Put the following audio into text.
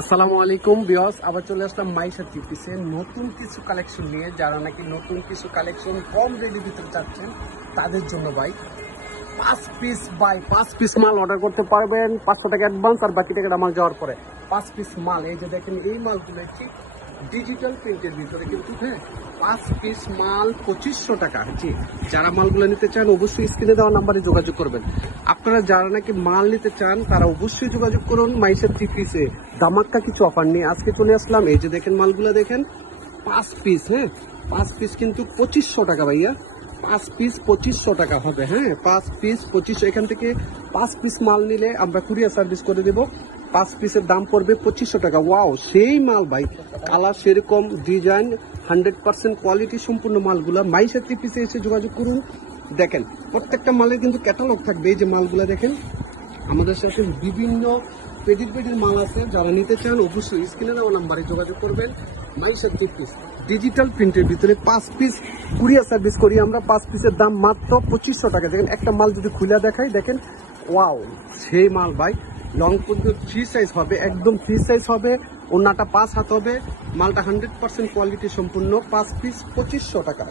আসসালামু আলাইকুম ভিউয়ার্স, আবার চলে আসলাম মাইশা থ্রি পিসে নতুন কিছু কালেকশন নিয়ে। যারা নাকি নতুন কিছু কালেকশন কম রেডি ভিতরে চাচ্ছেন তাদের জন্য ভাই 5 পিস মাল অর্ডার করতে পারবেন। 500 টাকা অ্যাডভান্স আর বাকি টাকাটা মাল যাওয়ার পরে 5 পিস মাল। এই যে দেখেন এই মালগুলো ঠিক ডিজিটাল প্রিন্টের ভিতরে কিন্তু, হ্যাঁ, 5 পিস মাল 2500 টাকা। জি, যারা মালগুলো নিতে চান অবশ্যই স্ক্রিনে দেওয়া নাম্বারে যোগাযোগ করবেন। আপনারা যারা নাকি মাল নিতে চান তারা অবশ্যই যোগাযোগ করুন মাইশা থ্রি পিসে। ধামাক্কা কিছু অফার নিয়ে আজকে চলে আসলাম। এই যে দেখেন মালগুলো দেখেন, 5 পিস, হ্যাঁ, 5 পিস কিন্তু 2500 টাকা ভাইয়া। 5 পিস 2500 টাকা হবে, হ্যাঁ, 5 পিস 2500। এখান থেকে 5 পিস মাল নিলে আমরা কুরিয়ার সার্ভিস করে দেব। 5 পিসের দাম পড়বে 2500 টাকা। ওয়াও, সেই মাল ভাই, কালার সেরকম, ডিজাইন 100% কোয়ালিটি সম্পূর্ণ মালগুলা মাইশা থ্রি পিসে এসে যোগাযোগ করুন। দেখেন প্রত্যেকটা মালের কিন্তু ক্যাটালগ থাকবে। এই যে মালগুলা দেখেন, আমাদের সাথে বিভিন্ন পেডির মাল আছে। যারা নিতে চান অবশ্যই স্ক্রিনে দেওয়া নাম্বারে যোগাযোগ করবেন। মাইশা থ্রি পিস ডিজিটাল প্রিন্টের ভিতরে 5 পিস কুরিয়ার সার্ভিস করি আমরা। 5 পিসের দাম মাত্র 2500 টাকা। দেখেন একটা মাল যদি খুলে দেখাই, দেখেন ওয়াও, সেই মাল ভাই। লং পর্যন্ত ফ্রি সাইজ হবে, একদম ফ্রি সাইজ হবে। ওনাটা 5 হাত হবে। মালটা 100% কোয়ালিটি সম্পূর্ণ। 5 পিস 2500 টাকা।